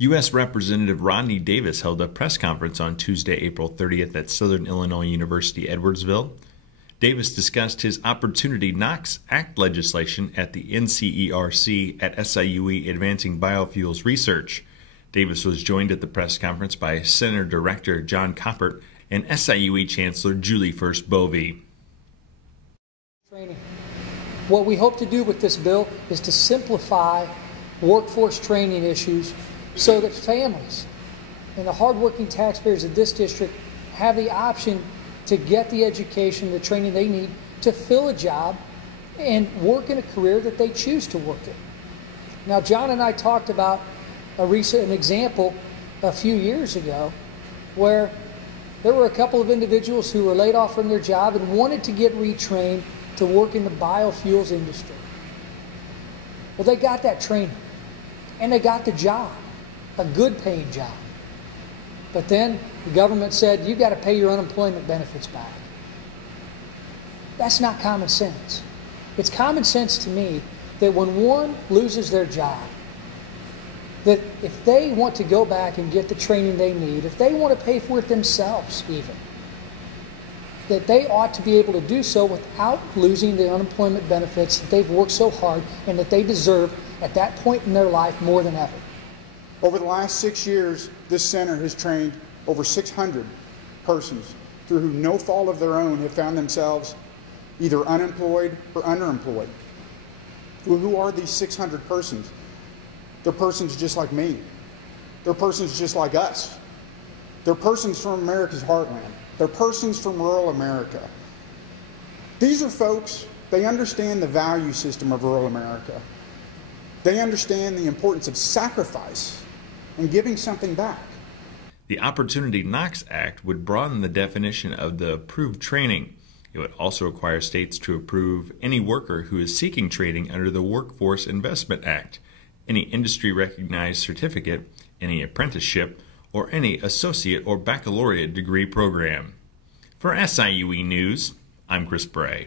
U.S. Representative Rodney Davis held a press conference on Tuesday, April 30th at Southern Illinois University, Edwardsville. Davis discussed his Opportunity Knocks Act legislation at the NCERC at SIUE Advancing Biofuels Research. Davis was joined at the press conference by Center Director John Koppert and SIUE Chancellor Julie First-Bovee. What we hope to do with this bill is to simplify workforce training issues so that families and the hardworking taxpayers of this district have the option to get the education, the training they need to fill a job and work in a career that they choose to work in. Now, John and I talked about an example a few years ago where there were a couple of individuals who were laid off from their job and wanted to get retrained to work in the biofuels industry. Well, they got that training and they got the job, a good paying job. But then the government said, you've got to pay your unemployment benefits back. That's not common sense. It's common sense to me that when one loses their job, that if they want to go back and get the training they need, if they want to pay for it themselves even, that they ought to be able to do so without losing the unemployment benefits that they've worked so hard and that they deserve at that point in their life more than ever. Over the last 6 years, this center has trained over 600 persons through who no fault of their own have found themselves either unemployed or underemployed. Who are these 600 persons? They're persons just like me. They're persons just like us. They're persons from America's heartland. They're persons from rural America. These are folks, they understand the value system of rural America. They understand the importance of sacrifice and giving something back. The Opportunity Knocks Act would broaden the definition of the approved training. It would also require states to approve any worker who is seeking training under the Workforce Investment Act, any industry-recognized certificate, any apprenticeship, or any associate or baccalaureate degree program. For SIUE News, I'm Chris Bray.